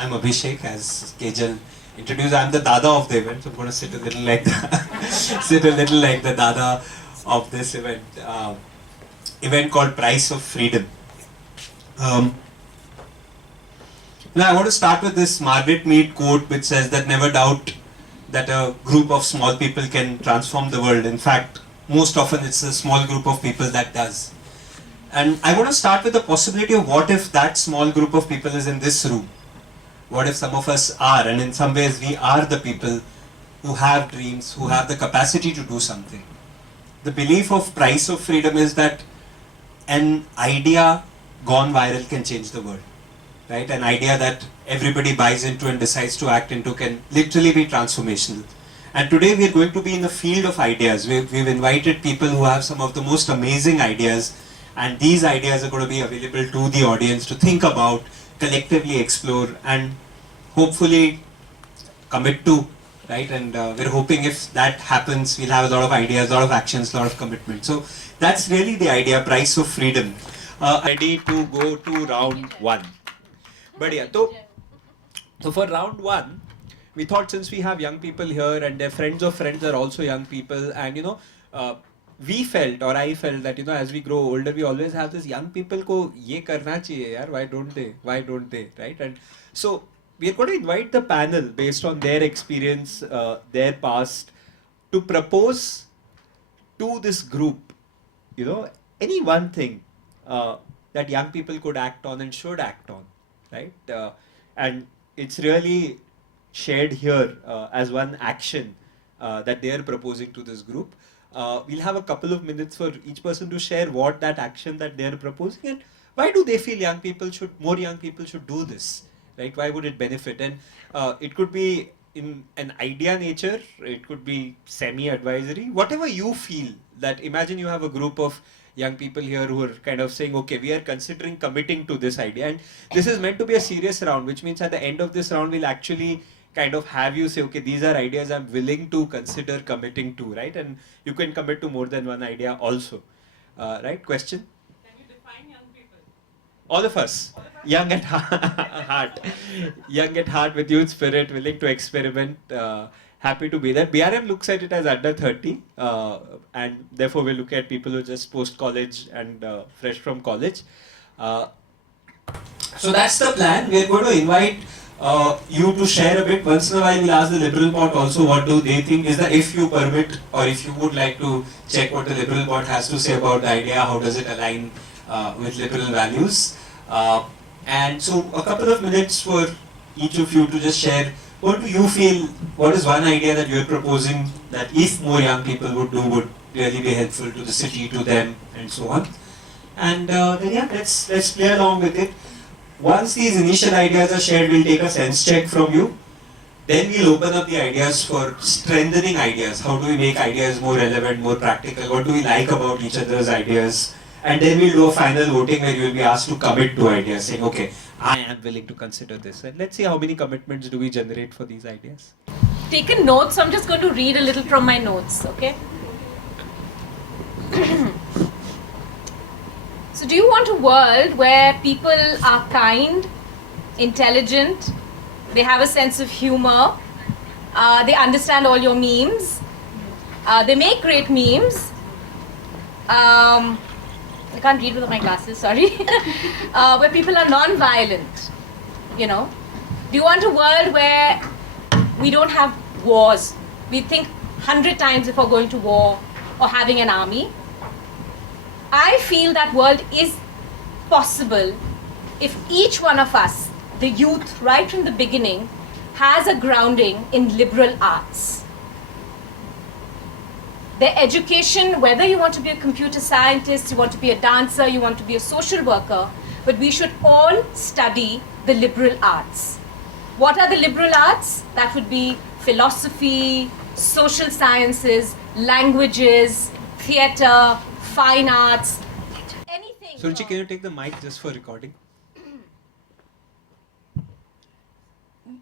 I'm Abhishek, as Kejal introduced. I'm the Dada of the event, so I'm going to sit a little like the Dada of this event. Event called Price of Freedom. Now I want to start with this Margaret Mead quote, which says that never doubt that a group of small people can transform the world. In fact, most often it's a small group of people that does. And I want to start with the possibility of what if that small group of people is in this room? What if some of us are, and in some ways we are the people who have dreams, who have the capacity to do something. The belief of Price of Freedom is that an idea gone viral can change the world. Right? An idea that everybody buys into and decides to act into can literally be transformational. And today we are going to be in the field of ideas. We've invited people who have some of the most amazing ideas, and these ideas are going to be available to the audience to think about, collectively explore, and hopefully commit to, right? And we're hoping if that happens, we'll have a lot of ideas, a lot of actions, a lot of commitment. So that's really the idea, Price of Freedom. Ready to go to round one. But yeah, so for round one, we thought since we have young people here and their friends of friends are also young people, and we felt, or I felt that as we grow older, we always have this young people ko ye karna chahiye yaar, why don't they, right? And so we are going to invite the panel based on their experience, their past, to propose to this group, any one thing that young people could act on and should act on. Right, and it's really shared here as one action that they are proposing to this group. We'll have a couple of minutes for each person to share what that action that they are proposing and why do they feel more young people should do this, right? Why would it benefit? And it could be in an idea nature, it could be semi-advisory, whatever you feel. That imagine you have a group of young people here who are kind of saying, okay, we are considering committing to this idea, and this is meant to be a serious round, which means at the end of this round we'll actually kind of have you say, okay, these are ideas I'm willing to consider committing to, right? And you can commit to more than one idea also, right? Question? Can you define young people? All of us. Young at heart. Young at heart with youth spirit, willing to experiment, happy to be there. BRM looks at it as under 30, and therefore we look at people who are just post-college and fresh from college. So that's the plan. We're going to invite you to share a bit. Once in a while we'll ask the Liberal Bot also what do they think is that if you permit or if you would like to check what the Liberal Bot has to say about the idea, how does it align with liberal values. And so a couple of minutes for each of you to just share what do you feel, what is one idea that you're proposing that if more young people would do would really be helpful to the city, to them, and so on. And then yeah, let's play along with it. Once these initial ideas are shared, we'll take a sense check from you. Then we'll open up the ideas for strengthening ideas. How do we make ideas more relevant, more practical? What do we like about each other's ideas? And then we'll do a final voting where you will be asked to commit to ideas, saying, okay, I am willing to consider this. And let's see how many commitments do we generate for these ideas. Taken notes, so I'm just going to read a little from my notes, okay? So do you want a world where people are kind, intelligent, they have a sense of humor, they understand all your memes, they make great memes, I can't read with my glasses, sorry. Where people are non-violent, Do you want a world where we don't have wars? We think 100 times before going to war or having an army. I feel that world is possible if each one of us, the youth, right from the beginning, has a grounding in liberal arts. Their education, whether you want to be a computer scientist, you want to be a dancer, you want to be a social worker, but we should all study the liberal arts. What are the liberal arts? That would be philosophy, social sciences, languages, theatre, fine arts, anything. Suruchi, can you take the mic just for recording?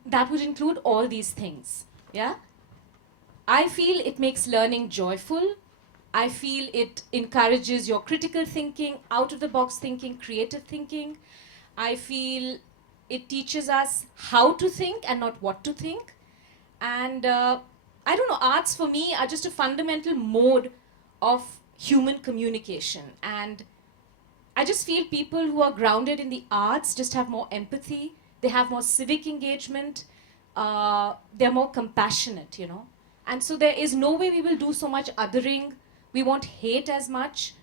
That would include all these things, yeah? I feel it makes learning joyful. I feel it encourages your critical thinking, out-of-the-box thinking, creative thinking. I feel It teaches us how to think and not what to think. And I don't know, arts for me are just a fundamental mode of human communication. And I just feel people who are grounded in the arts just have more empathy, they have more civic engagement, they're more compassionate, you know. And so there is no way we will do so much othering, we won't hate as much.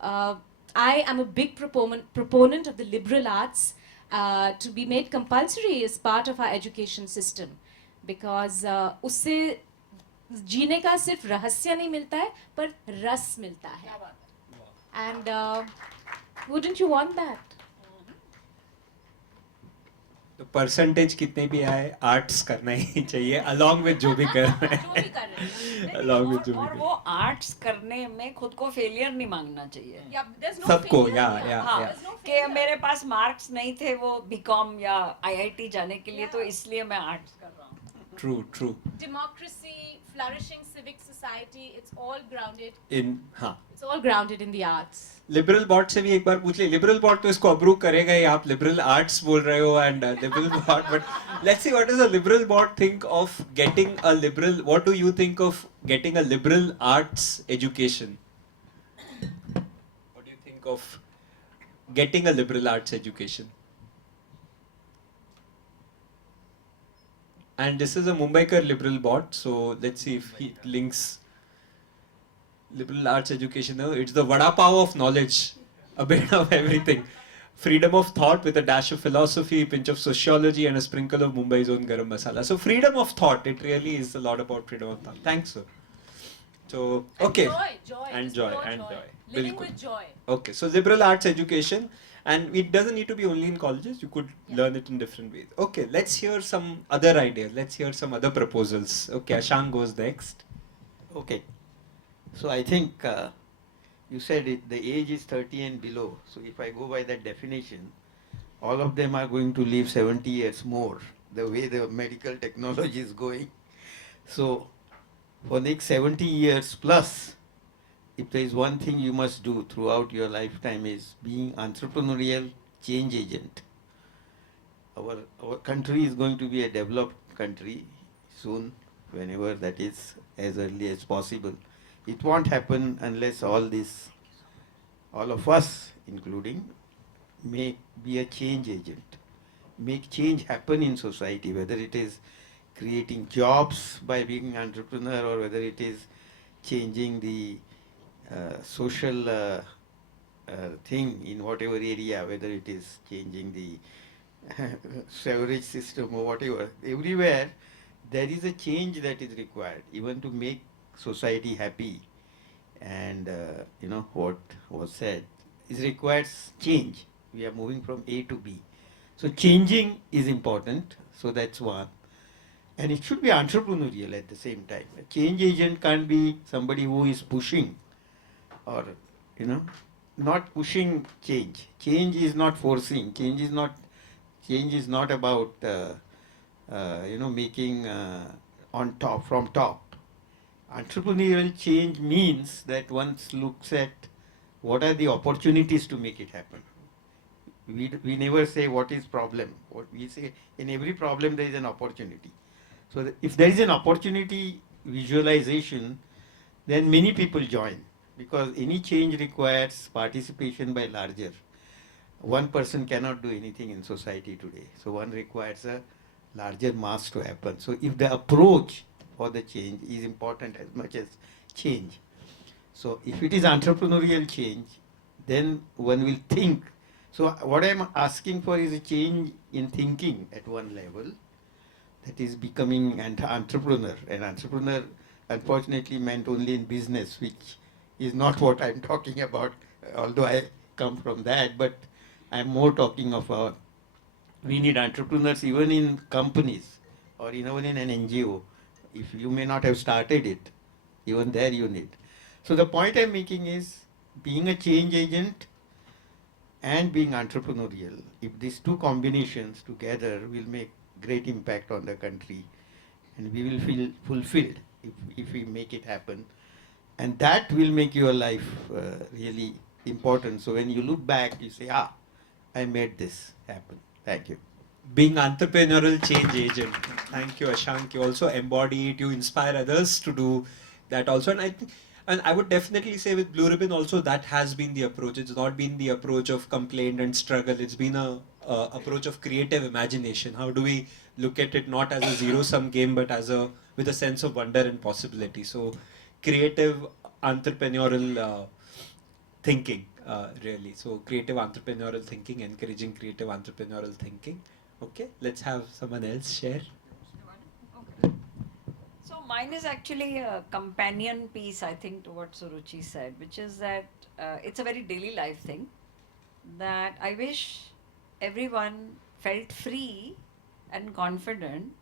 I am a big proponent of the liberal arts to be made compulsory as part of our education system, because उससे जीने का सिर्फ रहस्य नहीं मिलता है पर रस मिलता है. And wouldn't you want that? तो परसेंटेज कितने भी आए आर्ट्स करना ही चाहिए along with जो भी कर रहे जो भी कर रहे हैं. हैं along with जो भी और कर वो आर्ट्स करने में खुद को फेलियर नहीं मांगना चाहिए. Yeah, there's no सबको, failure yeah, here. yeah, हाँ, There's no कि failure. मेरे पास मार्क्स नहीं थे वो बीकॉम या आईआईटी जाने के लिए, तो इसलिए मैं आर्ट्स कर रहा हूँ. true Democracy, flourishing civic society, it's all grounded. in हाँ It's all grounded in the arts. Liberal bot से भी एक बार पूछ ले. लिबरल बॉट तो इसको अप्रूव करेगा ही. आप लिबरल आर्ट्स बोल रहे हो and liberal bot, but let's see what is a liberal bot think of getting a liberal. What do you think of getting a liberal arts education? What do you think of getting a liberal arts education? And this is a Mumbaikar liberal bot, so let's see if he links liberal arts education. No, it's the vada pav of knowledge, a bit of everything. Freedom of thought with a dash of philosophy, pinch of sociology, and a sprinkle of Mumbai's own garam masala. So freedom of thought, it really is a lot about freedom of thought. Thanks, sir. So, okay. Joy. And just joy, pure and joy. Living Bilkul. with joy. Okay, so liberal arts education, and it doesn't need to be only in colleges. You could learn it in different ways. Okay, let's hear some other ideas. Let's hear some other proposals. Okay, Ashank goes next. Okay. So I think you said it, the age is 30 and below. So if I go by that definition, all of them are going to live 70 years more, the way the medical technology is going. So for next 70 years plus, if there is one thing you must do throughout your lifetime is being entrepreneurial change agent. Our country is going to be a developed country soon, whenever that is, as early as possible. It won't happen unless all of us, including, be a change agent, make change happen in society, whether it is creating jobs by being an entrepreneur, or whether it is changing the social thing in whatever area, whether it is changing the sewerage system or whatever. Everywhere there is a change that is required, even to make society happy. And what was said is requires change. We are moving from A to B. So changing is important. So that's one. And it should be entrepreneurial at the same time. A change agent can't be somebody who is pushing, or not pushing change. Change is not forcing. Change is not about making on top, from top. Entrepreneurial change means that one looks at what are the opportunities to make it happen. We never say what is problem. What we say, in every problem there is an opportunity. So if there is an opportunity visualization, then many people join, because any change requires participation by larger. One person cannot do anything in society today, so one requires a larger mass to happen. So if the approach for the change is important as much as change, so if it is entrepreneurial change, then one will think. So what I am asking for is a change in thinking at one level, that is becoming an entrepreneur. An entrepreneur, unfortunately, meant only in business, which is not what I am talking about, although I come from that, but I am more talking of we need entrepreneurs even in companies, or even in an NGO. If you may not have started it, even there you need. So the point I am making is, being a change agent and being entrepreneurial, if these two combinations together will make great impact on the country, and we will feel fulfilled if we make it happen, and that will make your life really important. So when you look back, you say, I made this happen. Thank you. being entrepreneurial change agent. Thank you, Ashank. You also embody it. You inspire others to do that also. And I think, and I would definitely say with Blue Ribbon also that has been the approach. It's not been the approach of complaint and struggle. It's been a approach of creative imagination. How do we look at it not as a zero-sum game, but as a with a sense of wonder and possibility. So, creative entrepreneurial thinking, really. So, creative entrepreneurial thinking, encouraging creative entrepreneurial thinking. Okay, let's have someone else share. Okay. So mine is actually a companion piece, I think, to what Suruchi said, which is that it's a very daily life thing that I wish everyone felt free and confident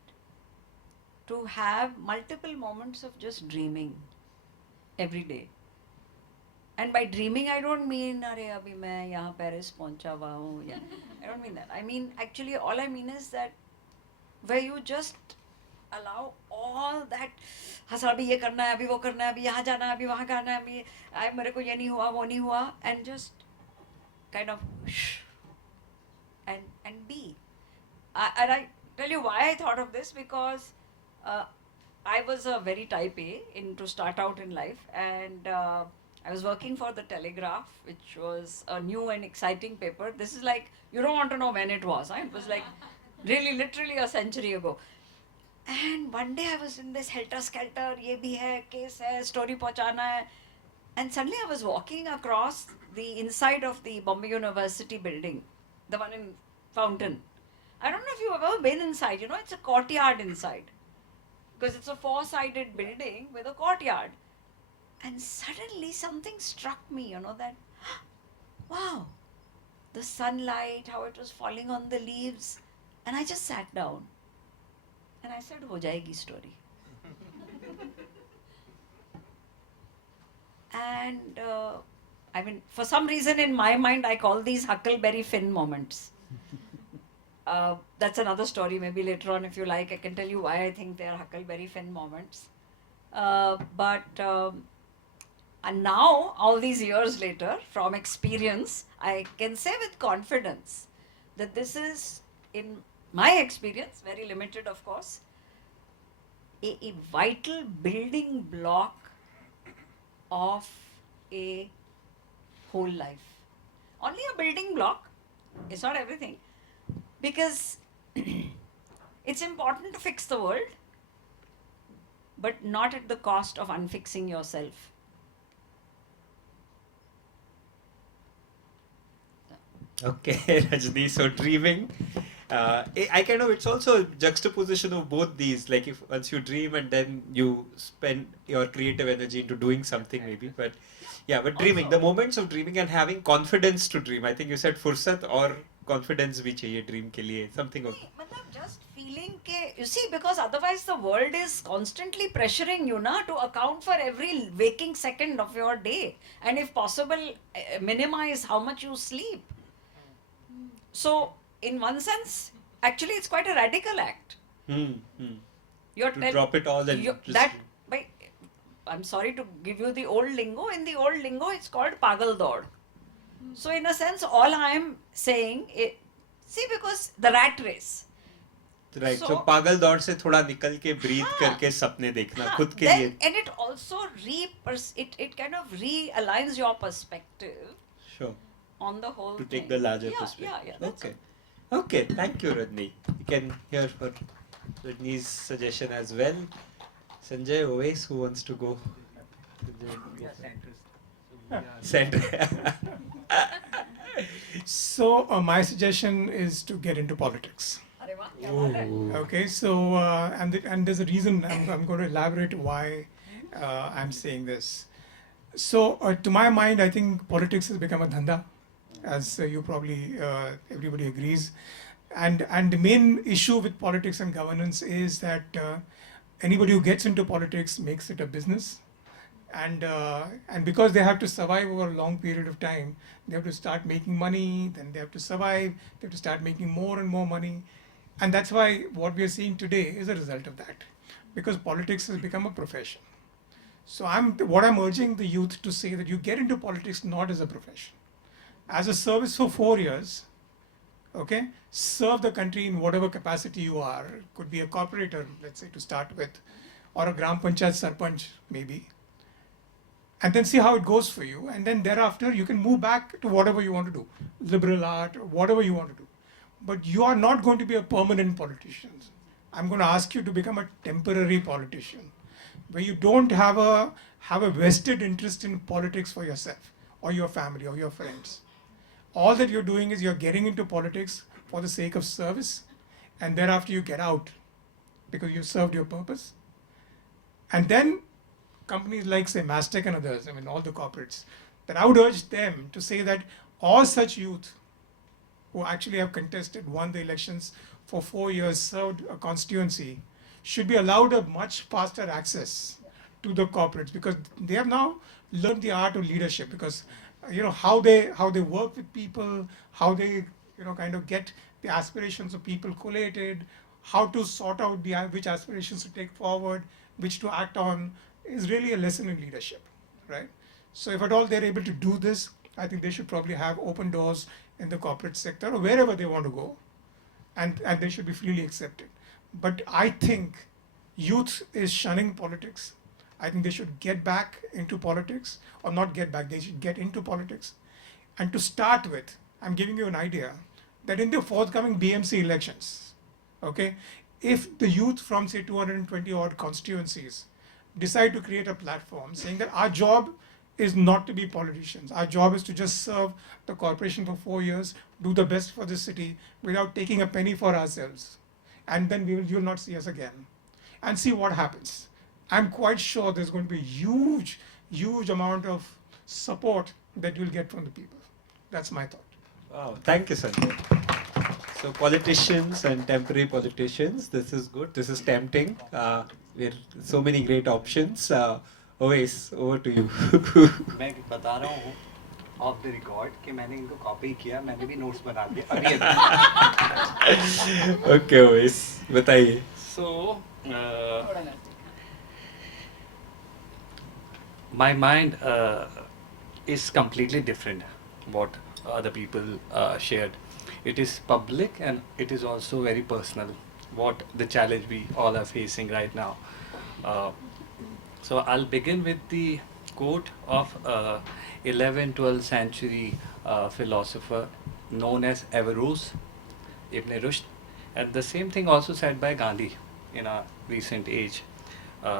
to have multiple moments of just dreaming every day. And by dreaming, I don't mean, "Arey, abhi main yahan Paris pahuncha hua hu." Yeah. I don't mean that. I mean, actually, all I mean is that where you just allow all that, "Hasa abhi ye karna hai, abhi wo karna hai, abhi yahan jana hai, abhi wahan jana hai, abhi mere ko ye nahi hua, wo nahi hua," and just kind of shh and be. And I tell you why I thought of this, because I was a very type A to start out in life, and I was working for the Telegraph, which was a new and exciting paper. This is like, you don't want to know when it was. Huh? It was like really literally a century ago. And one day I was in this helter-skelter, ye bhi hai, case hai, story pahunchana hai. And suddenly I was walking across the inside of the Bombay University building, the one in Fountain. I don't know if you've ever been inside, it's a courtyard inside. Because it's a four-sided building with a courtyard. And suddenly something struck me, that, wow, the sunlight, how it was falling on the leaves. And I just sat down. And I said, "Ho jayegi story." And I mean, for some reason in my mind, I call these Huckleberry Finn moments. That's another story. Maybe later on, if you like, I can tell you why I think they are Huckleberry Finn moments. And now, all these years later, from experience, I can say with confidence that this is, in my experience, very limited of course, a vital building block of a whole life. Only a building block, it's not everything, because it's important to fix the world, but not at the cost of unfixing yourself. Okay, Rajni, so dreaming. I kind of, it's also a juxtaposition of both these. Like if once you dream and then you spend your creative energy into doing something maybe. But yeah, but dreaming, Also, the moments of dreaming and having confidence to dream. I think you said fursat or confidence bhi chahiye dream ke liye. Something of just feeling ke, you see, because otherwise the world is constantly pressuring you to account for every waking second of your day, and if possible minimize how much you sleep. So in one sense, actually it's quite a radical act. You're to drop it all and just I'm sorry to give you the old lingo. In the old lingo, it's called pagal dod. So in a sense, all I am saying is, see, because the rat race. right. So pagal दौड़ से थोड़ा निकल के breathe करके सपने देखना खुद के लिए. And it also it kind of realigns your perspective. Sure. On the whole To thing. take the larger perspective. Yeah, that's Okay. Okay, thank you, Rajni. You can hear for Rajni's suggestion as well. Sanjay, Ovais, who wants to go? Center. So my suggestion is to get into politics. Okay, so and there's a reason I'm going to elaborate why I'm saying this. So to my mind, I think politics has become a dhanda, as you probably everybody agrees. And the main issue with politics and governance is that anybody who gets into politics makes it a business, and because they have to survive over a long period of time, they have to start making money, then they have to survive, they have to start making more and more money, and that's why what we are seeing today is a result of that, because politics has become a profession. So I'm urging the youth to say that you get into politics not as a profession, as a service for 4 years, Okay? Serve the country in whatever capacity you are. Could be a corporator, let's say, to start with, or a Gram Panchayat Sarpanch, maybe. And then see how it goes for you. And then thereafter, you can move back to whatever you want to do, liberal art, whatever you want to do. But you are not going to be a permanent politician. I'm going to ask you to become a temporary politician, where you don't have a vested interest in politics for yourself or your family or your friends. All that you're doing is you're getting into politics for the sake of service, and thereafter you get out because you served your purpose. And then companies like, say, Mastek and others, I mean, all the corporates, that I would urge them to say that all such youth who actually have contested, won the elections for 4 years, served a constituency, should be allowed a much faster access to the corporates, because they have now learned the art of leadership, because how they work with people, how they kind of get the aspirations of people collated, how to sort out which aspirations to take forward, which to act on, is really a lesson in leadership, right? So if at all they're able to do this, I think they should probably have open doors in the corporate sector or wherever they want to go, and they should be freely accepted. But I think youth is shunning politics. I think they should get back into politics, or not get back, they should get into politics. And to start with, I'm giving you an idea that in the forthcoming BMC elections, okay, if the youth from, say, 220 odd constituencies decide to create a platform saying that our job is not to be politicians, our job is to just serve the corporation for 4 years, do the best for the city without taking a penny for ourselves, and then you'll not see us again, and see what happens. I'm quite sure there's going to be huge amount of support that you'll get from the people. That's my thought. Wow, thank you, Sanjay. So politicians and temporary politicians, this is good. This is tempting. We're so many great options. Ovais, over to you. मैं बता रहा हूँ of the record कि मैंने इनको copy किया, मैंने भी नोट्स बना दिए अभी अभी. Okay, Ovais, बताइए. So my mind is completely different what other people shared. It is public and it is also very personal, what the challenge we all are facing right now. So I'll begin with the quote of 11th, 12th century philosopher known as Averroes, Ibn Rushd, and the same thing also said by Gandhi in our recent age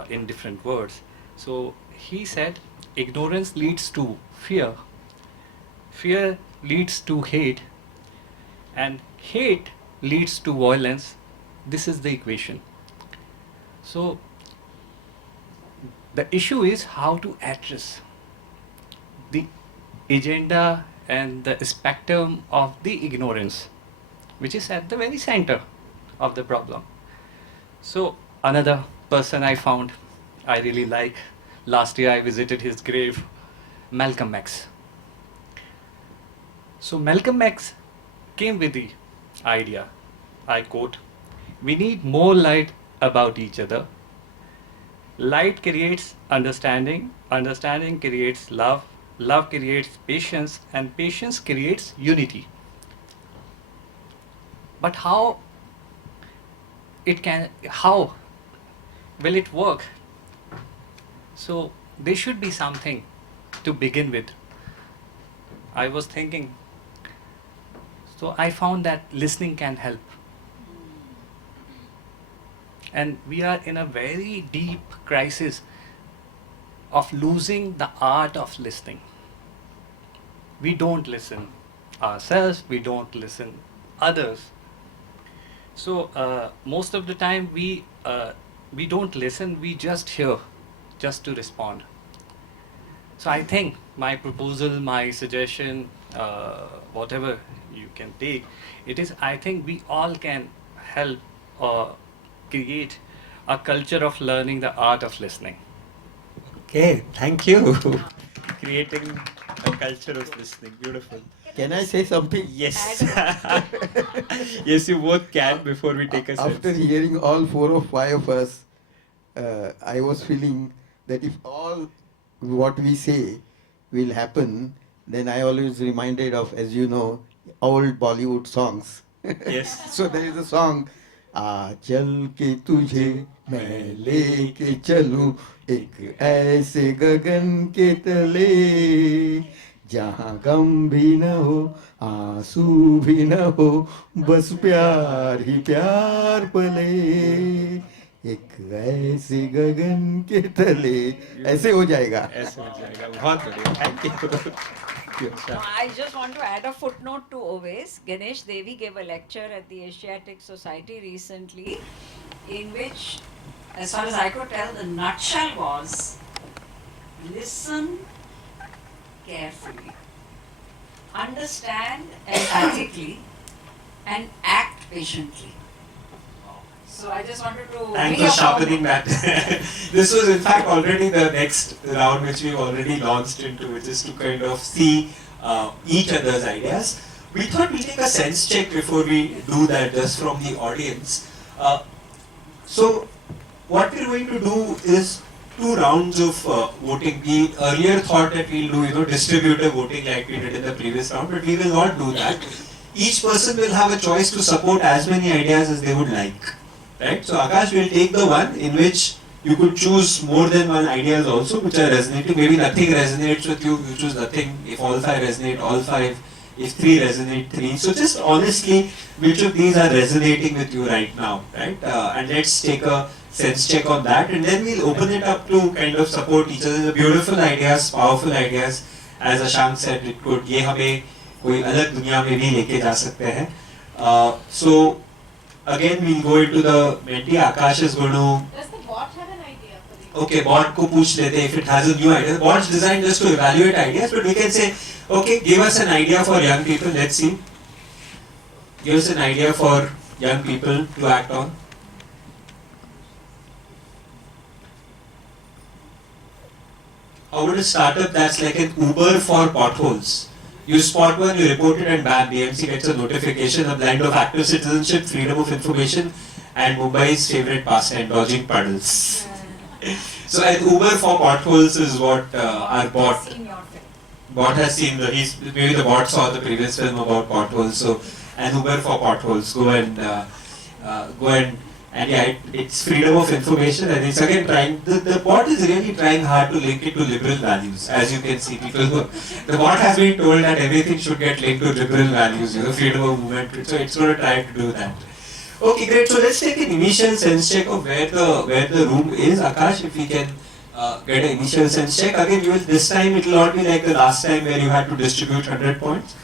in different words. So he said, ignorance leads to fear, fear leads to hate, and hate leads to violence. This is the equation. So the issue is how to address the agenda and the spectrum of the ignorance, which is at the very center of the problem. So another person I found I really like, last year I visited his grave, Malcolm X. So Malcolm X came with the idea, I quote, "We need more light about each other. Light creates understanding, understanding creates love, love creates patience, and patience creates unity." But how will it work? So there should be something to begin with. I was thinking, so I found that listening can help. And we are in a very deep crisis of losing the art of listening. We don't listen ourselves, we don't listen others. So most of the time we don't listen, we just hear, just to respond. So I think my proposal, my suggestion, whatever you can take, it is, I think we all can help create a culture of learning the art of listening. Okay, thank you. Creating a culture of listening. Beautiful. Can I say something? Yes. Yes, you both can before we take a After sense. hearing all 4 or 5 of us, I was feeling that if all what we say will happen, then I always reminded of, as you know, old Bollywood songs. Yes. So there is a song, चल के तुझे मैं लेके चलूं एक ऐसे गगन के तले जहाँ गम भी न हो आंसू भी न हो बस प्यार ही प्यार पले एक ऐसे गगन के तले ऐसे हो जाएगा. ऐसे हो जाएगा. बहुत बढ़िया. Thank you. I just want to add a footnote to Ovais. Ganesh Devi gave a lecture at the Asiatic Society recently, in which, as far as I could tell, the nutshell was listen carefully, understand empathically, and act patiently. So I just wanted to Thanks for sharpening that. This was in fact already the next round which we've already launched into, which is to kind of see each other's ideas. We thought we'll take a sense check before we do that, just from the audience. So what we're going to do is 2 rounds of voting. We earlier thought that we'll do distributive voting like we did in the previous round, but we will not do that. Each person will have a choice to support as many ideas as they would like. Right? So Akash will take the one in which you could choose more than one ideas also which are resonating. Maybe nothing resonates with you, you choose nothing. If all 5 resonate, all 5. If 3 resonate, 3. So just honestly, which of these are resonating with you right now, right? And let's take a sense check on that, and then we'll open it up to kind of support each other. The beautiful ideas, powerful ideas. As Ashank said, it could ये हमें कोई अलग दुनिया में भी लेके जा सकते हैं. So again, we'll go into the mentee. Akash is going to. Does the bot have an idea for the Okay, bot को पूछ लेते हैं if it has a new idea. The bot's designed just to evaluate ideas, but we can say, okay, give us an idea for young people. Let's see. Give us an idea for young people to act on. How about a startup that's like an Uber for potholes? You spot one, you report it, and bam, BMC gets a notification, a blend of active citizenship, freedom of information, and Mumbai's favorite pastime, dodging puddles. So an Uber for potholes is what our bot has seen. Maybe the bot saw the previous film about potholes. So an Uber for potholes. Go and yeah, it's freedom of information, and it's again trying. The bot is really trying hard to link it to liberal values. As you can see, the bot has been told that everything should get linked to liberal values, freedom of movement. So it's going to try to do that. Okay, great. So let's take an initial sense check of where the room is. Akash, if we can get an initial sense check. Again, this time it will not be like the last time where you had to distribute 100 points.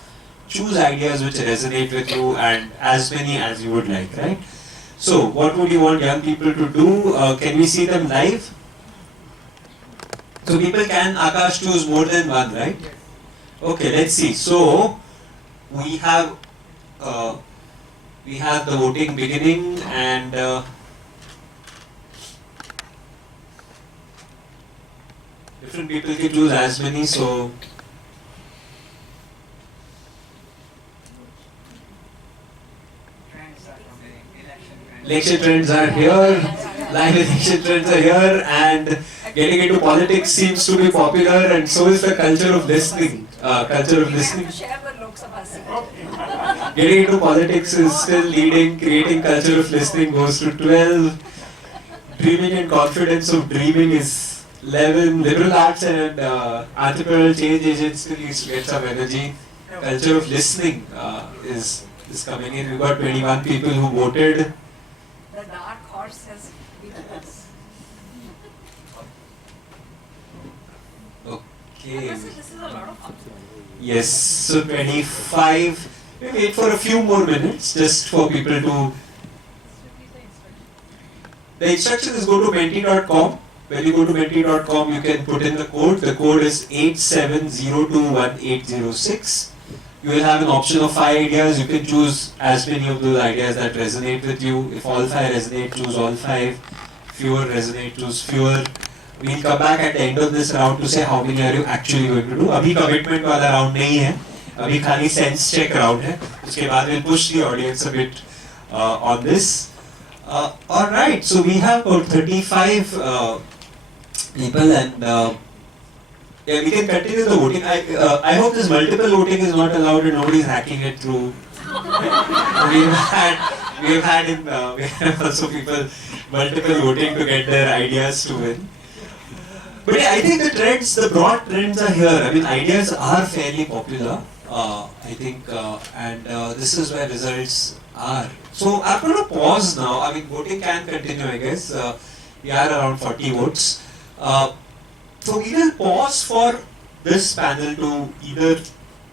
Choose ideas which resonate with you, and as many as you would like, right? So, what would you want young people to do? Can we see them live? So, people can, Akash, choose more than one, right? Okay, let's see. So, we have the voting beginning, and different people can choose as many. So, election trends are here, live election trends are here, and getting into politics seems to be popular, and so is the culture of listening. Getting into politics is still leading. Creating culture of listening goes to 12. Dreaming and confidence of dreaming is 11. Liberal arts and entrepreneurial change agents still needs to get some energy. Culture of listening is coming in. We've got 21 people who voted. The dark horse has beaten us. Okay. This is a lot of fun. Yes, so 25. We wait for a few more minutes just for people to. The instruction is go to mentee.com. When you go to mentee.com, you can put in the code. The code is 87021806. You will have an option of 5 ideas. You can choose as many of those ideas that resonate with you. If all 5 resonate, choose all 5. Fewer resonate, choose fewer. We'll come back at the end of this round to say how many are you actually going to do. अभी commitment वाला round नहीं है. अभी खाली sense check round है. उसके बाद we'll push the audience a bit on this. All right. So we have about 35 people, and Yeah, we can continue the voting. I hope this multiple voting is not allowed and nobody's hacking it through. we have also people multiple voting to get their ideas to win. But yeah, I think the broad trends are here. I mean, ideas are fairly popular. I think, and this is where results are. So I'm going to pause now. I mean, voting can continue, I guess. We are around 40 votes. So we will pause for this panel to either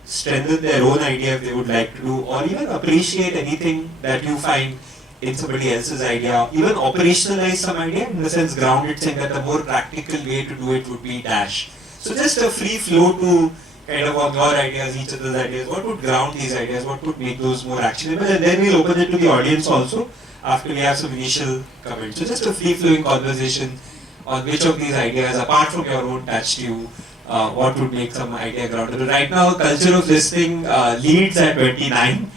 strengthen their own idea if they would like to do, or even appreciate anything that you find in somebody else's idea, even operationalize some idea, in the sense ground it, saying that the more practical way to do it would be dash. So just a free flow to kind of on your ideas, each other's ideas, what would ground these ideas, what would make those more actionable, and then we'll open it to the audience also after we have some initial comments. So just a free flowing conversation on which of these ideas, apart from your own, touched you, what would make some idea grounded. Right now, culture of listening leads at 29.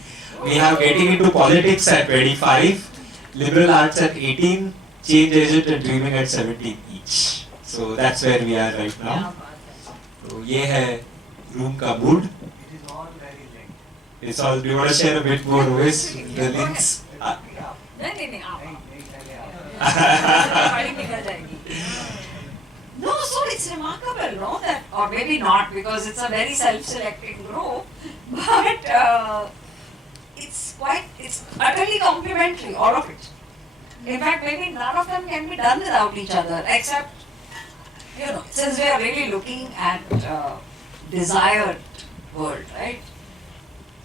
We have getting into politics at 25, liberal arts at 18, change agent and dreaming at 17 each. So that's where we are right now. So ये है room का mood. It is all very linked. It's all. Do you want to share a bit more, Ovais, the links? नहीं आप निकल जाएगी. No, so it's remarkable, no, that, or maybe not, because it's a very self-selecting group, but it's utterly complementary, all of it. In fact, maybe none of them can be done without each other, except, since we are really looking at desired world, right?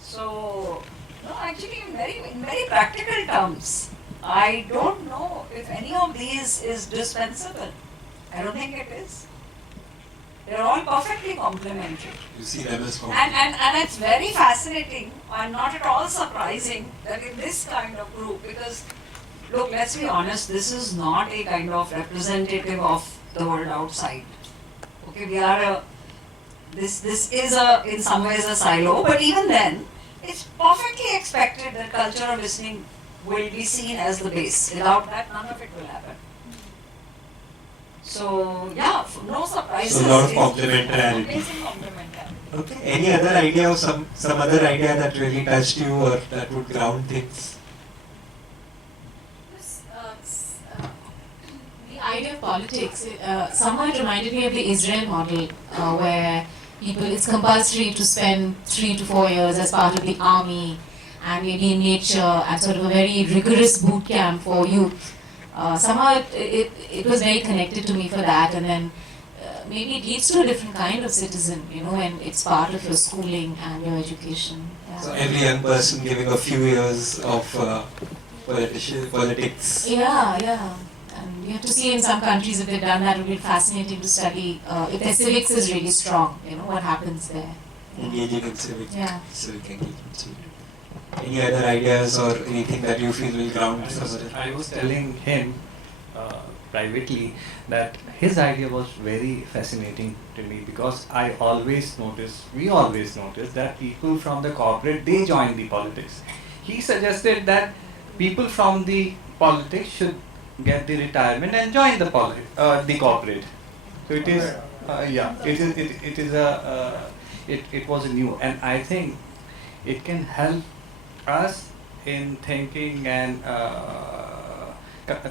So, no, actually, in very practical terms, I don't know if any of these is dispensable. I don't think it is. They're all perfectly complementary. You see them as complementary. And it's very fascinating and not at all surprising that in this kind of group, because look, let's be honest, this is not a kind of representative of the world outside. Okay, this is in some ways a silo, but even then, it's perfectly expected that culture of listening will be seen as the base. Without that, none of it will happen. So, yeah, no surprises. So a lot of complementarity. Amazing complementarity. Okay. Any other idea or some other idea that really touched you or that would ground things? The idea of politics, somehow it reminded me of the Israel model, where it's compulsory to spend 3 to 4 years as part of the army and maybe in nature and sort of a very rigorous boot camp for youth. Somehow it was very connected to me for that, and then maybe it leads to a different kind of citizen, when it's part of your schooling and your education. Yeah. So every young person giving a few years of politics. Yeah. And you have to see in some countries if they've done that, it would be fascinating to study if their civics is really strong, what happens there. Engaging in civic engagement. Any other ideas or anything that you feel will ground somebody? I was telling him privately that his idea was very fascinating to me, because we always notice that people from the corporate, they join the politics. He suggested that people from the politics should get the retirement and join the corporate. So it is, it was new, and I think it can help us in thinking and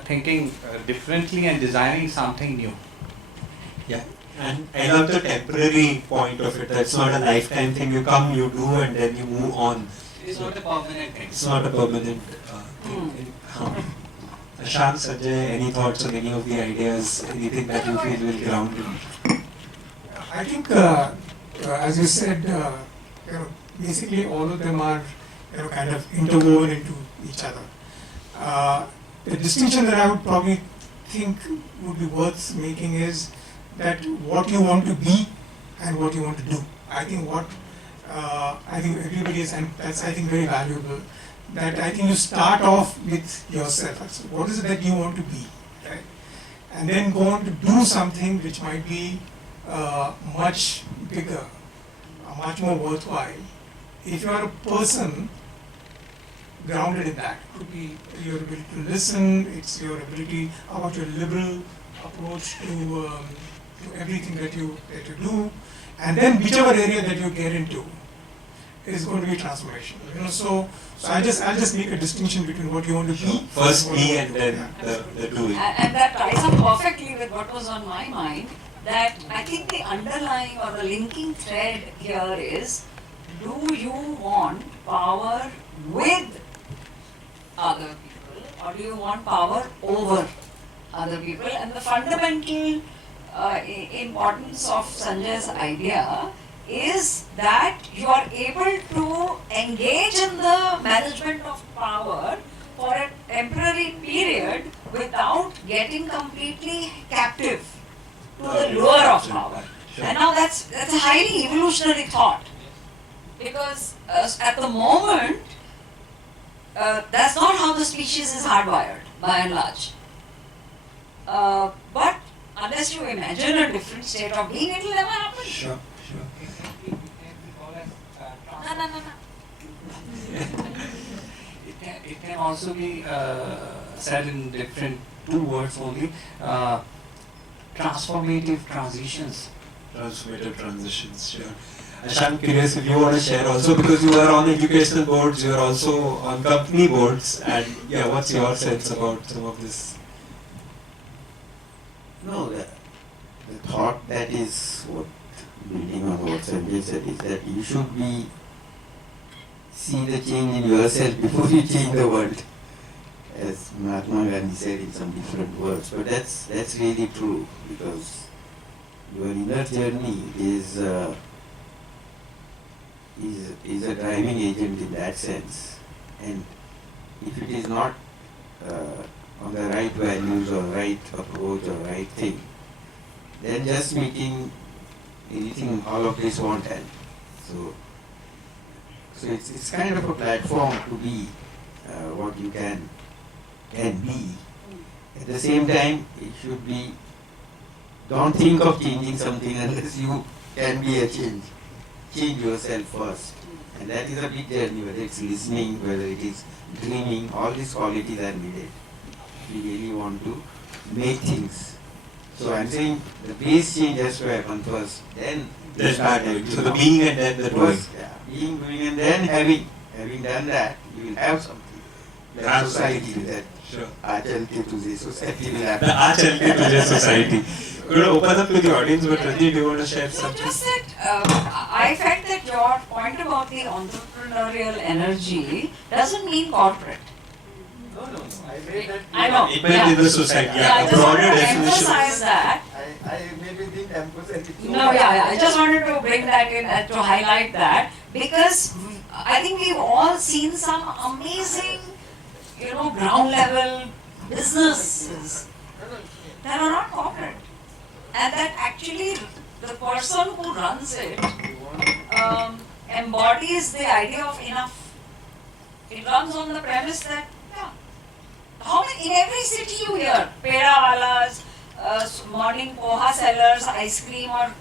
thinking differently and designing something new. Yeah, and I love the temporary point of it. That's not a lifetime thing. You come, you do, and then you move on. It's not a permanent thing. It's not a permanent thing. Ashank, Sanjay, any thoughts on any of the ideas? Anything that you feel will ground you? I think, as you said, basically all of them are kind of interwoven into each other. The distinction that I would probably think would be worth making is that what you want to be and what you want to do. I think everybody is, and that's I think very valuable, that I think you start off with yourself. So what is it that you want to be, right? And then go on to do something which might be much bigger, much more worthwhile. If you are a person grounded in that, it could be your ability to listen, it's your ability about your liberal approach to to everything that you do, and then whichever area that you get into is going to be transformational. You know, so I'll just make a distinction between what you want to be. First be and then the doing. And that ties up perfectly with what was on my mind, that I think the underlying or the linking thread here is, do you want power with other people or do you want power over other people? And the fundamental importance of Sanjay's idea is that you are able to engage in the management of power for a temporary period without getting completely captive to the lure of power. Sure. And now that's a highly evolutionary thought, because at the moment that's not how the species is hardwired by and large. But unless you imagine a different state of being, it will never happen. Sure. No. It can also be said in different two words only. Transformative transitions. Transformative transitions, sure. Ashank, curious if you want to share also, because you are on educational boards, you are also on company boards, and yeah, what's your sense about some of this? No, the thought that is what, building on what Sanjay said, is that you should see the change in yourself before you change the world, as Mahatma Gandhi said in some different words. But that's really true, because your inner journey is a driving agent in that sense. And if it is not on the right values or right approach or right thing, then just making anything, all of this won't help. So it's kind of a platform to be what you can be. At the same time, it should be, don't think of changing something unless you can be a change. Change yourself first. And that is a big journey, whether it's listening, whether it is dreaming, all these qualities are needed. If you really want to make things. So I'm saying the base change has to happen first, then There's that doing. So the being and then the doing. first, being, doing, and then having done that, you will have something. That society, that Sure. Achalke Tujhe society will The happen. Achalke Tujhe society. We're going to open up to the audience, but Rajni, do you want to share No, something? just that I felt that your point about the entrepreneurial energy doesn't mean corporate. No. I made that. I know. It meant in the society. Yeah, I Yeah, a just wanted broader to definition. emphasize that. I maybe didn't emphasize it. No, I just wanted to bring that in to highlight that, because I think we've all seen some amazing, ground level businesses that are not corporate, and that actually the person who runs it embodies the idea of enough. It runs on the premise that how many in every city you hear peda walas, morning poha sellers, ice cream, or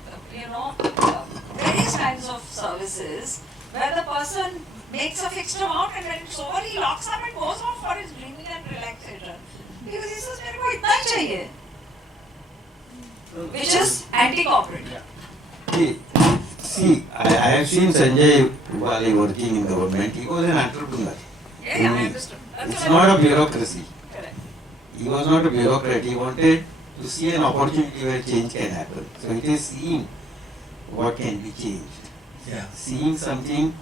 various kinds of services where the person makes a fixed amount and when it's over he locks up and goes off for his dreaming and relaxation. Because he says, मेरे को इतना ही चाहिए, which is anti-corporate. See, I have seen Sanjay Ubale working in government. He was an entrepreneur. Yeah, I understood. That's It's what not I a bureaucracy. Correct. He was not a bureaucrat. He wanted to see an opportunity where change can happen. So it is seeing what can be changed. Yeah. Seeing something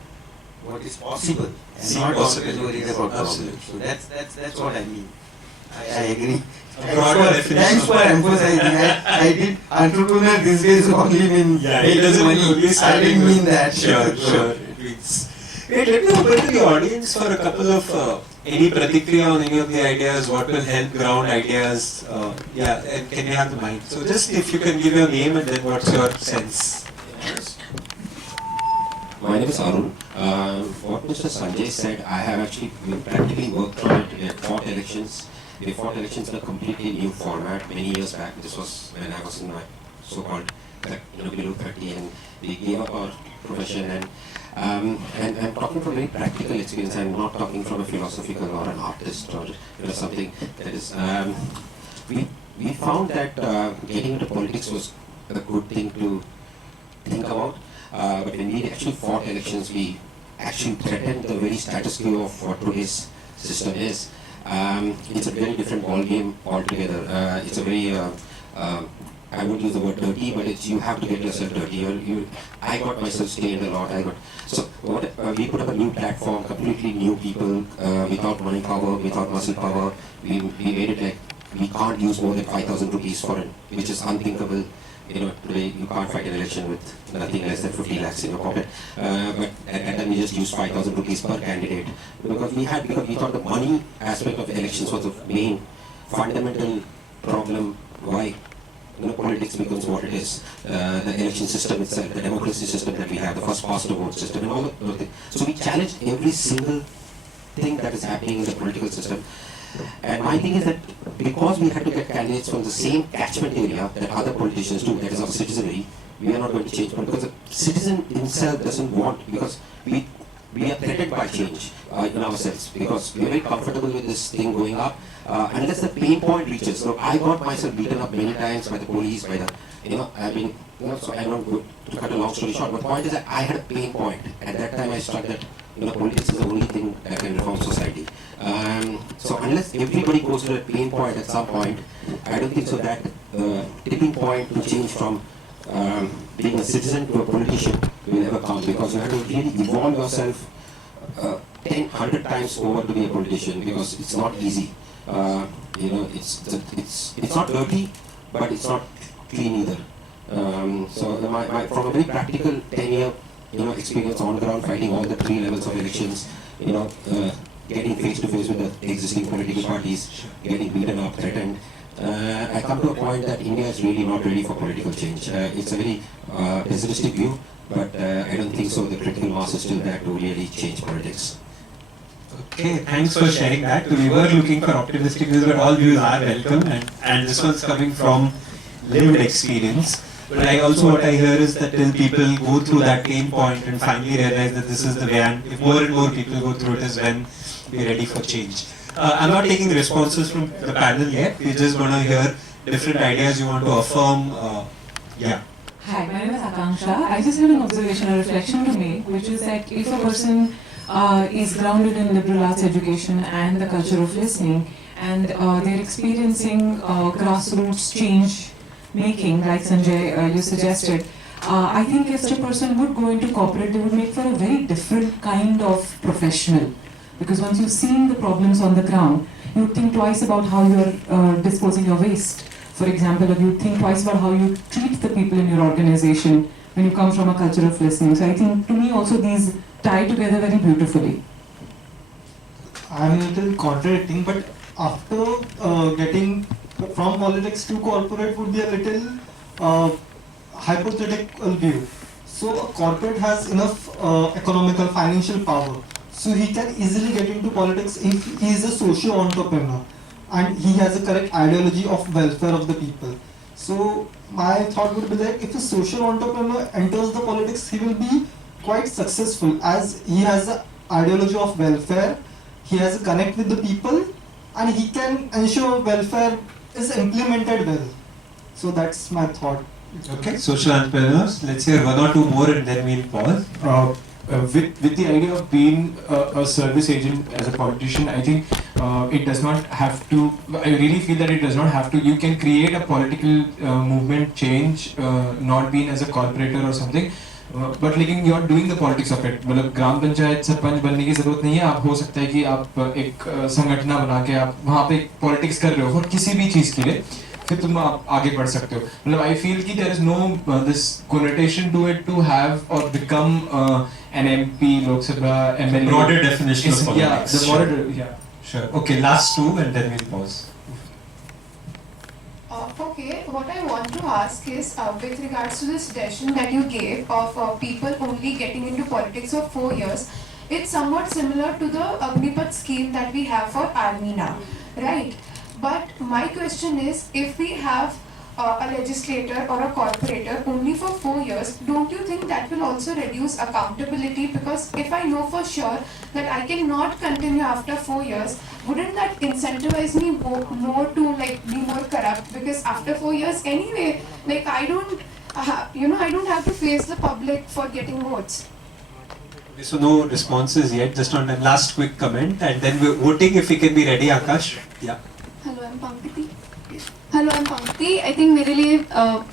what is possible and Seeing not always possibilities. worried about Absolutely. problems. So that's what I mean. I agree. A broader definition. Thanks for emphasizing. I did entrepreneur these days only mean Yeah, it making doesn't money. only I start didn't in mean that. Sure. It means. Wait, let me open to the audience for a couple of any pratikriya on any of the ideas, what will help ground ideas. And can you have the mic? So just if you can give your name and then what's your sense. My name is Arun. What Mr. Sanjay said, I have actually practically worked on it. They fought elections. They fought elections in a completely new format many years back. This was when I was in my so-called below 30, and we gave up our profession. And I'm talking from very practical experience. I'm not talking from a philosophical or an artist or something that is. We found that getting into politics was a good thing to think about. But when we actually fought elections, we actually threatened the very status quo of what today's system is. It's a very different ballgame altogether. It's a very, I won't use the word dirty, but it's, you have to get yourself dirty. I got myself stained a lot. We put up a new platform, completely new people, without money power, without muscle power. We made it like we can't use more than 5,000 rupees for it, which is unthinkable. Today you can't fight an election with nothing less than 50 lakhs in your pocket. But at that time we just used 5,000 rupees per candidate because we thought the money aspect of elections was the main fundamental problem why politics becomes what it is. The election system itself, the democracy system that we have, the first past the vote system, and all those things. So we challenged every single thing that is happening in the political system. And my thing is that because we had to get candidates from the same catchment area that other politicians do, that is our citizenry, we are not going to change. Because the citizen himself doesn't want, because we are threatened by change in ourselves, because we are very comfortable with this thing going up. Unless the pain point reaches. So I got myself beaten up many times by the police, by the, so I don't go to cut a long story short. But the point is that I had a pain point. At that time I struck that, politics is the only thing that can reform society. So unless everybody goes to a pain point at some point, I don't think so that tipping point to change from being a citizen to a politician will ever come, because you have to really evolve yourself 100 times over to be a politician, because it's not easy. It's not dirty, but it's not clean either. So from a very practical 10-year experience on the ground, fighting all the 3 levels of elections, getting face to face with the existing political parties, getting beaten up, threatened, I come to a point that India is really not ready for political change. It's a very pessimistic view, but I don't think so. The critical mass is still there to really change politics. Okay, thanks for sharing that. We were looking for optimistic views, but all views are welcome, and this one's coming from lived experience. But what I hear is that till people go through that pain point and finally realize that this is the way, and if more and more people go through it, is when we're ready for change. I'm not taking the responses from the panel yet. We're just going to hear different ideas you want to affirm. Hi, my name is Akanksha. I just have an observation, a reflection to make, which is that if a person is grounded in liberal arts education and the culture of listening, and they're experiencing grassroots change making, like Sanjay, you suggested, I think if such a person would go into corporate, they would make for a very different kind of professional. Because once you've seen the problems on the ground, you would think twice about how you're disposing your waste, for example, or you would think twice about how you treat the people in your organization when you come from a culture of listening. So I think, to me also, these tie together very beautifully. I'm a little contradicting, but after getting from politics to corporate would be a little hypothetical view. So a corporate has enough economical, financial power, so he can easily get into politics if he is a socio-entrepreneur and he has a correct ideology of welfare of the people. So my thought would be that if a social entrepreneur enters the politics, he will be quite successful, as he has an ideology of welfare, he has a connect with the people, and he can ensure welfare is implemented well. So that's my thought. Okay, social entrepreneurs, let's hear one or two more and then we'll pause. With the idea of being a service agent as a politician, I think it does not have to, I really feel that it does not have to, you can create a political movement change, not being as a corporator or something, but लेकिन you are doing the politics of it. मतलब ग्राम पंचायत सरपंच बनने की जरूरत नहीं है, आप हो सकता है कि आप एक संगठन बना के आप वहाँ पे politics कर रहे हो और किसी भी चीज़ के लिए फिर तुम आप आगे बढ़ सकते हो. मतलब I feel कि there is no this connotation to it to have or become an MP, Lok Sabha, MLA. Broader definition of politics. Yeah, the broader, yeah. Sure. Okay, last two and then we'll pause. Okay, what I want to ask is with regards to the suggestion that you gave of people only getting into politics for 4 years, it's somewhat similar to the Commitement scheme that we have for army now, right? But my question is, if we have a legislator or a corporator only for 4 years, don't you think that will also reduce accountability? Because if I know for sure that I cannot continue after 4 years, wouldn't that incentivize me more to like be more corrupt? Because after 4 years anyway, like I don't I don't have to face the public for getting votes. So no responses yet, just on a last quick comment, and then we're voting if we can be ready, Akash. Yeah. Hello, I'm Pankiti. Hello, I'm Pankiti. I think मेरे लिए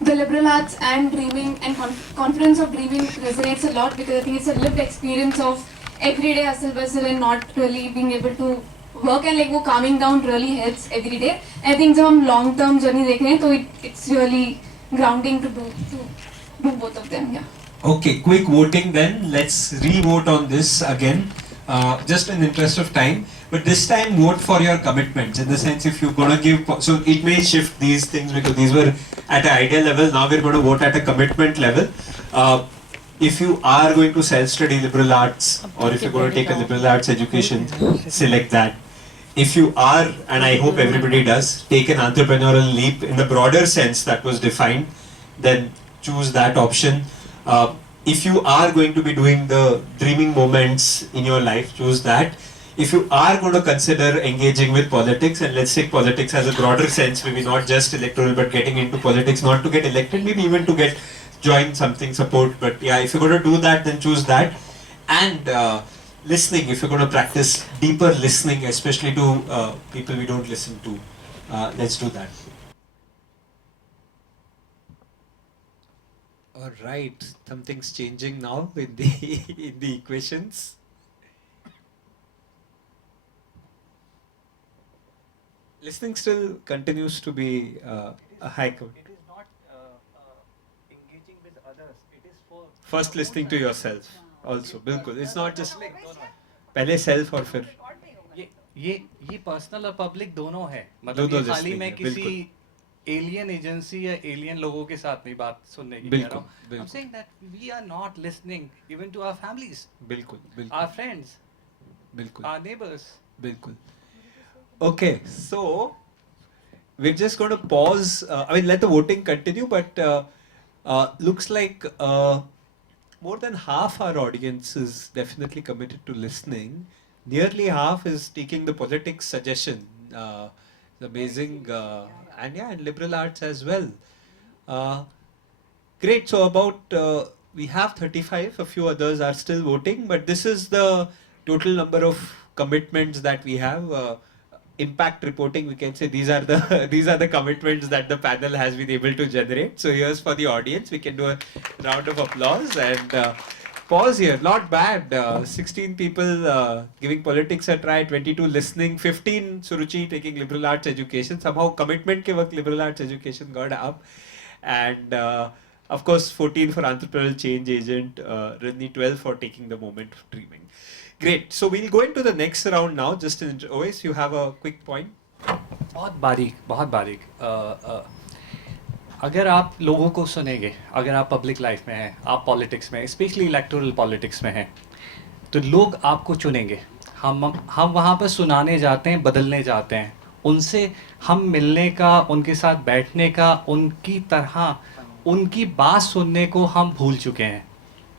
the liberal arts and dreaming and confidence of dreaming resonates a lot because I think it's a lived experience of everyday hustle bustle and not really being able to work and like वो calming down really helps every day. I think जब हम long term journey देख रहे हैं तो it's really grounding to do both of them. Yeah. Okay, quick voting then. Let's re-vote on this again, just in interest of time. But this time, vote for your commitments. In the sense, if you're gonna give, so it may shift these things because these were at an idea level. Now we're going to vote at a commitment level. If you are going to self-study liberal arts, or if you're going to take a liberal arts education, select that. If you are, and I hope everybody does, take an entrepreneurial leap in the broader sense that was defined, then choose that option. If you are going to be doing the dreaming moments in your life, choose that. If you are going to consider engaging with politics, and let's take politics as a broader sense, maybe not just electoral, but getting into politics, not to get elected, maybe even to get join something, support. But yeah, if you're going to do that, then choose that. And listening, if you're going to practice deeper listening, especially to people we don't listen to, let's do that. All right, something's changing now in the equations. Listening still continues to be a high code. It is not engaging with others. It is for First listening to yourself also. बिल्कुल. It's not just पहले self और फिर ये personal और public दोनों है. मतलब ये खाली मैं किसी एलियन एजेंसी या एलियन लोगों के साथ नहीं बात सुनने की कह रहा हूँ. I'm saying that we are not listening even to our families. बिल्कुल. Our friends. बिल्कुल. Our neighbors. बिल्कुल. Okay, so we're just going to pause. Let the voting continue, but looks like more than half our audience is definitely committed to listening. Nearly half is taking the politics suggestion. Amazing, and liberal arts as well. Great. So about we have 35. A few others are still voting, but this is the total number of commitments that we have. Impact reporting, we can say these are the commitments that the panel has been able to generate. So here's for the audience. We can do a round of applause and pause here. Not bad. 16 people giving politics a try, 22 listening, 15 Suruchi taking liberal arts education. Somehow commitment ke waqt liberal arts education got up, and of course 14 for entrepreneurial change agent, Rajni 12 for taking the moment of dreaming. Great. So we'll go into the next round now. Just in Ovais, you have a quick point. बहुत बारीक. अगर आप लोगों को सुनेंगे, अगर आप public life में हैं, आप पॉलिटिक्स में, स्पेशली इलेक्टोरल पॉलिटिक्स में हैं, तो लोग आपको चुनेंगे. हम वहाँ पर सुनाने जाते हैं, बदलने जाते हैं. उनसे हम मिलने का, उनके साथ बैठने का, उनकी तरह उनकी बात सुनने को हम भूल चुके हैं.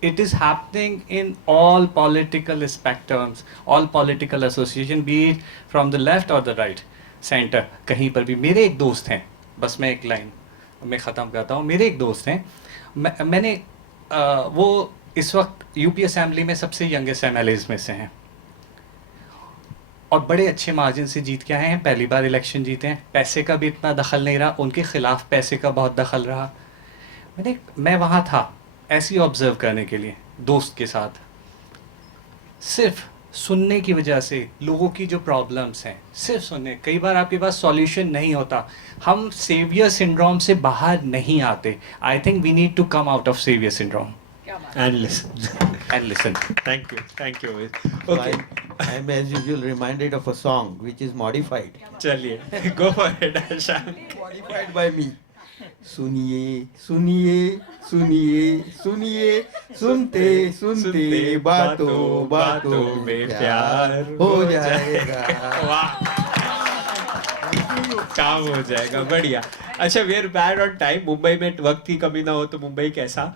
It is happening in all political spectrums, all political association, be it from the left or the right, center. कहीं पर भी मेरे एक दोस्त हैं, बस मैं एक लाइन में ख़त्म करता हूँ. मेरे एक दोस्त हैं, मैंने वो इस वक्त यूपी असेंबली में सबसे यंगेस्ट MLAs में से हैं और बड़े अच्छे मार्जिन से जीत के आए हैं. पहली बार इलेक्शन जीते हैं. पैसे का भी इतना दखल नहीं रहा, उनके खिलाफ पैसे का बहुत दखल रहा. मैं वहाँ था ऐसी ऑब्जर्व करने के लिए दोस्त के साथ. सिर्फ सुनने की वजह से लोगों की जो प्रॉब्लम्स हैं, सिर्फ सुनने. कई बार आपके पास सॉल्यूशन नहीं होता. हम सेवियर सिंड्रोम से बाहर नहीं आते. I think we need to come out of saviour syndrome and listen. Thank you. Okay. I'm as usual reminded of a song which is modified. चलिए, go for it, Ashank. Modified by me. सुनिए सुनिए सुनिए सुनिए सुनते सुनते बातों बातों में प्यार हो जाएगा. वाह, काम हो जाएगा. बढ़िया. अच्छा, we are bad on time. Mumbai में वक्त की कमी ना हो तो मुंबई कैसा